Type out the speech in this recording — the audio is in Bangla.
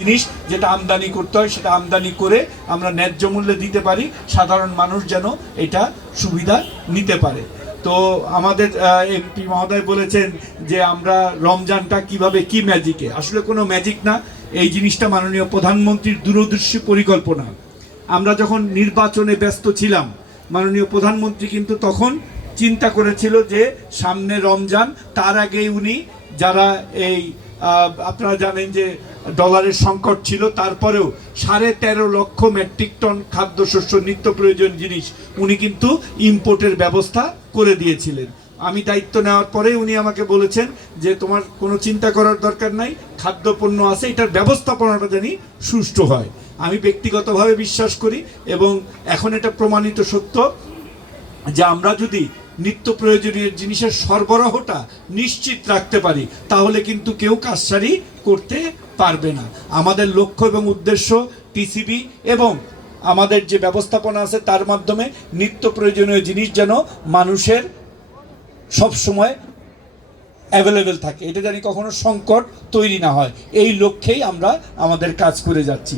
জিনিস যেটা আমদানি করতে হয় সেটা আমদানি করে আমরা ন্যায্য মূল্যে দিতে পারি, সাধারণ মানুষ যেন এটা সুবিধা নিতে পারে। তো আমাদের এমপি মহোদয় বলেছেন যে আমরা রমজানটা কীভাবে, কি ম্যাজিকে আসলে কোনো ম্যাজিক না, এই জিনিসটা মাননীয় প্রধানমন্ত্রীর দূরদর্শী পরিকল্পনা। আমরা যখন নির্বাচনে ব্যস্ত ছিলাম, মাননীয় প্রধানমন্ত্রী কিন্তু তখন চিন্তা করেছিল যে সামনে রমজান, তার আগেই উনি যারা এই আপনারা জানেন যে ডলারের সংকট ছিল, তারপরেও সাড়ে তেরো লক্ষ মেট্রিক টন খাদ্যশস্য নিত্য প্রয়োজন জিনিস উনি কিন্তু ইম্পোর্টের ব্যবস্থা করে দিয়েছিলেন। আমি দায়িত্ব নেওয়ার পরে উনি আমাকে বলেছেন যে তোমার কোনো চিন্তা করার দরকার নাই, খাদ্যপণ্য আছে, এটার ব্যবস্থাপনাটা জানি সুষ্ঠু হয়। আমি ব্যক্তিগতভাবে বিশ্বাস করি এবং এখন এটা প্রমাণিত সত্য যে আমরা যদি নিত্য প্রয়োজনীয় জিনিসের সরবরাহটা নিশ্চিত রাখতে পারি, তাহলে কিন্তু কেউ কাজসারি করতে পারবে না। আমাদের লক্ষ্য এবং উদ্দেশ্য টিসিবি এবং আমাদের যে ব্যবস্থাপনা আছে তার মাধ্যমে নিত্য প্রয়োজনীয় জিনিস যেন মানুষের সব সময় অ্যাভেলেবেল থাকে। এটা জানি কখনো সংকট তৈরি না হয়। এই লক্ষ্যেই আমরা আমাদের কাজ করে যাচ্ছি।